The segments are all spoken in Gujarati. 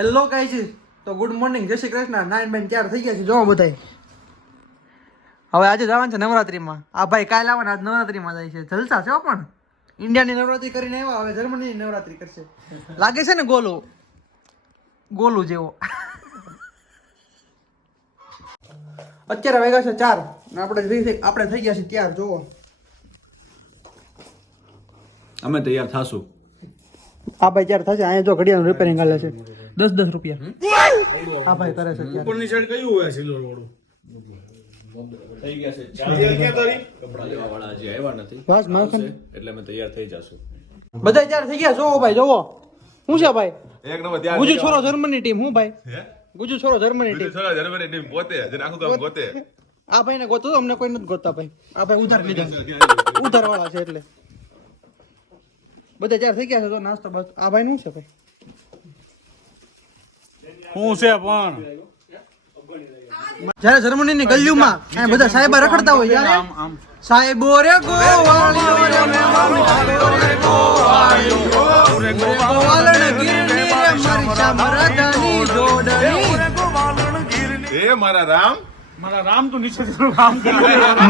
હેલો ગાઈઝ તો ગુડ મોર્નિંગ જય શ્રી કૃષ્ણ. નાઇન બેન ચાર થઈ ગયા છે? જોવો બધાય. હવે આજે જવાનું છે નવરાત્રીમાં. આ ભાઈ કાલે આવવાના, આજ નવરાત્રીમાં જાય છે. જલસા છે પણ. ઇન્ડિયાની નવરાત્રી કરીને આવ્યા, હવે જર્મનીની નવરાત્રી કરશે. લાગે છે ને ગોલું? ગોલું જેવો. અત્યારે વાગ્યા છે ચાર. આપણે આપણે થઈ ગયા છે ત્યાર. જોવો. અમે તૈયાર થાશું. આ ભાઈ ચાર થશે? અહીંયા જો ઘડિયાળનું રિપેરિંગ હાલે છે. દસ દસ રૂપિયા. આ ભાઈ કરે છે અત્યારે ઉપરની સાઈડ કયું હોય સિલ્વર વાળું? થઈ ગયા છે. કપડા લેવા વાળા હજી આવ્યા નથી. બસ એટલે અમે તૈયાર થઈ જશું. બધા ચાર થઈ ગયા? જોવો ભાઈ જોવો શું છે ભાઈ? એક નંબર ત્યાં ગુજુ છોરો જર્મની ટીમ હું ભાઈ? ગુજુ છોરો જર્મની ટીમ બીજું જર્મની ટીમ પોતે જેને આખું કામ પોતે આ ભાઈને ગોતો અમને કોઈ નથી ગોતતા ભાઈ. આ ભાઈ ઉધાર લીધા ઉધાર વાળા છે એટલે. બધા ચાર થઈ ગયા છે તો નાસ્તો બસ. આ ભાઈ નું છે ભાઈ? હું છે પણ. જ્યારે જર્મનીની ગલીઓમાં અહીંયા બધા સાહેબા રખડતા હોય ત્યારે સાહેબો રે ગોવાળીઓ રે ગોવાળીઓ. રે ગોવાળણ ગીરની રે મારી શામરાધાની જોડણી. એ મારા રામ. મારા રામ તો નીચે કામ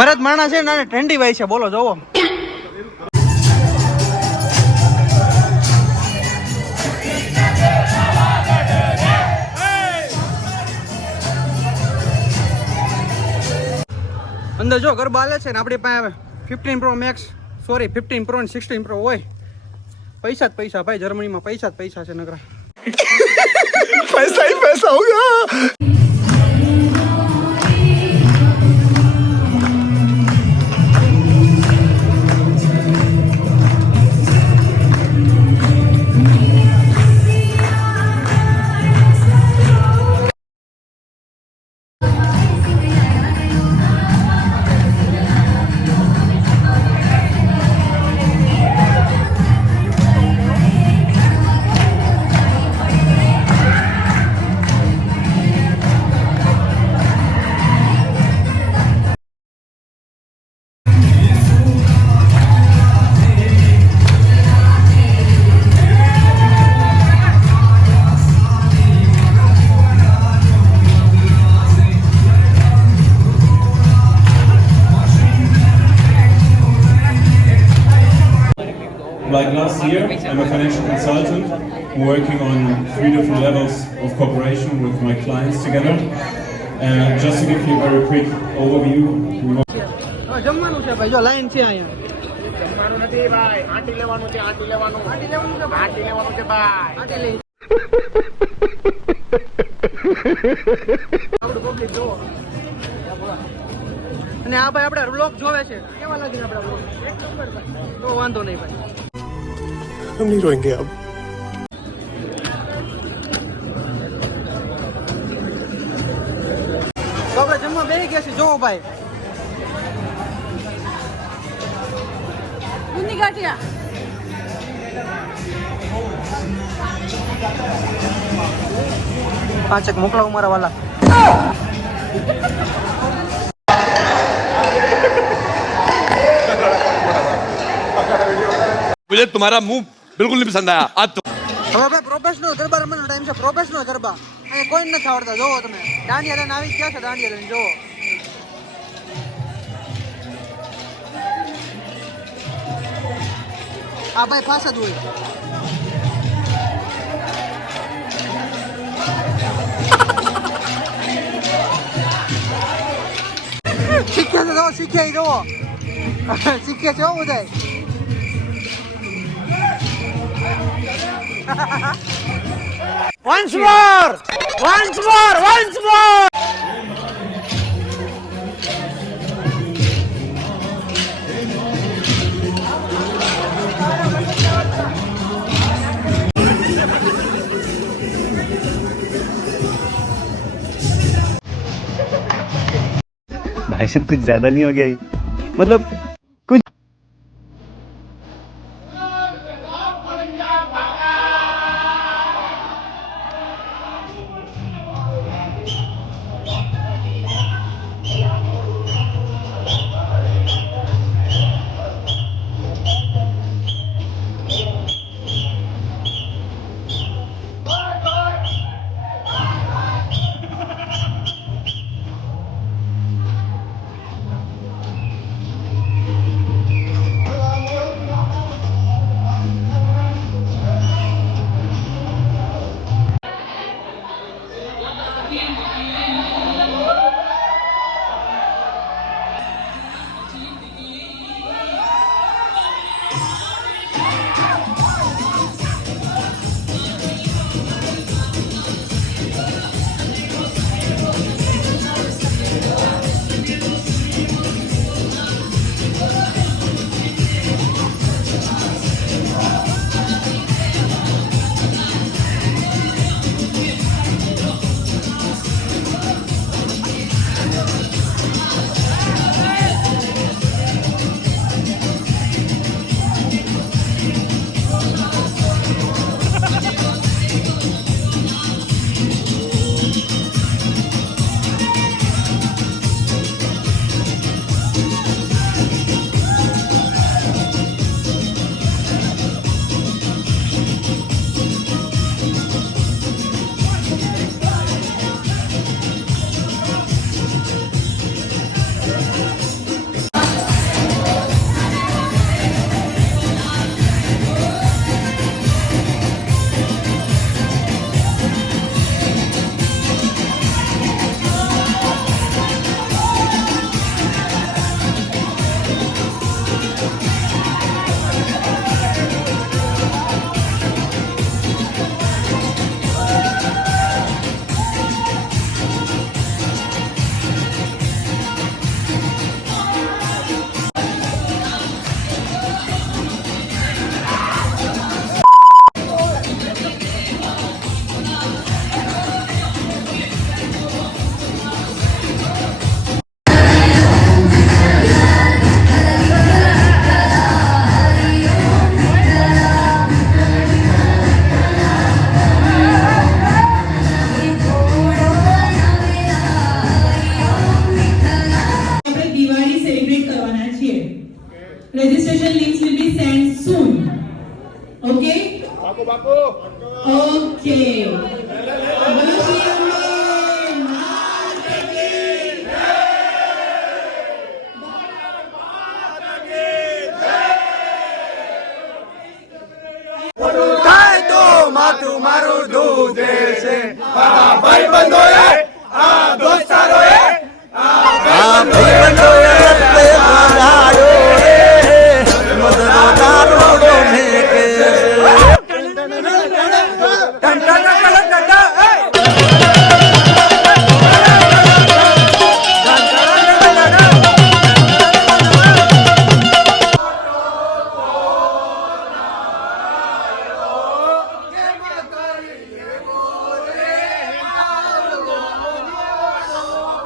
મરદ માણસ છે ને ટ્રેન્ડી ભાઈ છે. બોલો જોવો. અંદર જો ગરબા હાલે છે ને આપણી પાસે fifteen pro max sorry fifteen pro ને સિક્સટીન પ્રો હોય. પૈસા જ પૈસા, ભાઈ, જર્મનીમાં પૈસા જ પૈસા છે નકરા. Like last year, I'm a financial consultant working on three different levels of cooperation with my clients together. Uh, just to give you a very quick overview, we want હવે જમવાનું છે ભાઈ જો લાઈન છે અહીંયા નથી ભાઈ આંટી લેવાનું છે આંટી લેવાનું આંટી લેવાનું છે ભાઈ. આંટી લેવાનું છે ભાઈ આંટી લઈ. આપણું public જોવો. અને આ ભાઈ આપડા વ્લોગ જોવે છે કેવા લાગે છે આપડા વ્લોગ એક નંબર ભાઈ તો વાંધો નહીં ભાઈ हम नहीं रोएंगे अब તો આપણે જમવા બેસી ગયા છે જોવો ભાઈ બુંદી ગાંઠિયા પાંચેક મોકલાવું મારા વાલા मुझे तुम्हारा मुंह બિલકુલ નહીં પસંદ આયા. આજ તો હવે ભાઈ પ્રોફેશનલ ગરબા રમવાનો ટાઈમ છે પ્રોફેશનલ ગરબા. અને કોઈ નથી આવડતા, જોવો તમે. દાંડિયા લઈને આવી ક્યાં છે દાંડિયા લઈને જોવો. આ ભાઈ પાસે જ હોય. શીખે છે શીખ્યા જુઓ શીખ્યા છે બધાય. once more once more once more भाई साहब कुछ ज्यादा नहीं हो गया ये? मतलब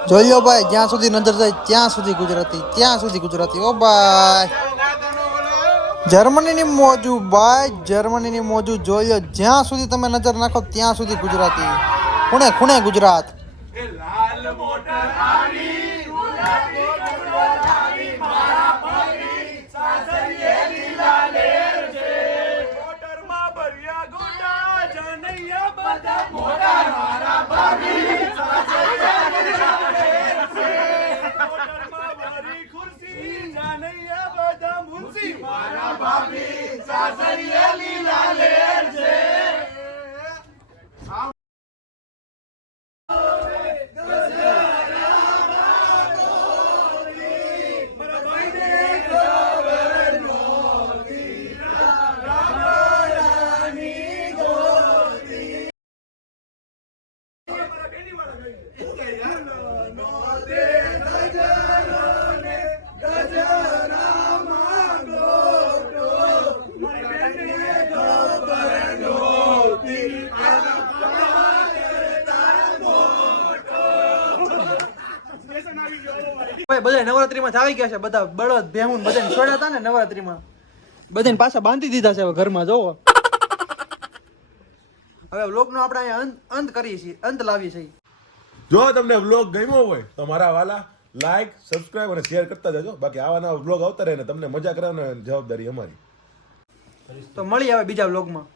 જોઈ લો ભાઈ, જ્યાં સુધી નજર જાય ત્યાં સુધી ગુજરાતી, ત્યાં સુધી ગુજરાતી. ઓ ભાઈ. જર્મનીની મોજુ ભાઈ, જર્મનીની મોજુ જોઈ લો જ્યાં સુધી તમે નજર નાખો ત્યાં સુધી ગુજરાતી. ખૂણે ખૂણે ગુજરાત. Barcelona. ભાઈ બધા નવરાત્રીમાં આવી ગયા છે બધા બળદ ભેહુન બધાને છોડ્યા હતા ને નવરાત્રીમાં. બધાને પાછા બાંધી દીધા છે હવે ઘરમાં જોવો. હવે લોકનો આપણે અહીંયા અંત અંત કરીએ છીએ અંત લાવીએ છીએ. જો તમને વ્લોગ ગમ્યો હોય તો મારા વાલા લાઈક સબસ્ક્રાઇબ અને શેર કરતા જજો. બાકી આવા નવા વ્લોગ આવતા રહે ને તમને મજા કરવાની જવાબદારી અમારી. તો મળી આવે બીજા વ્લોગમાં.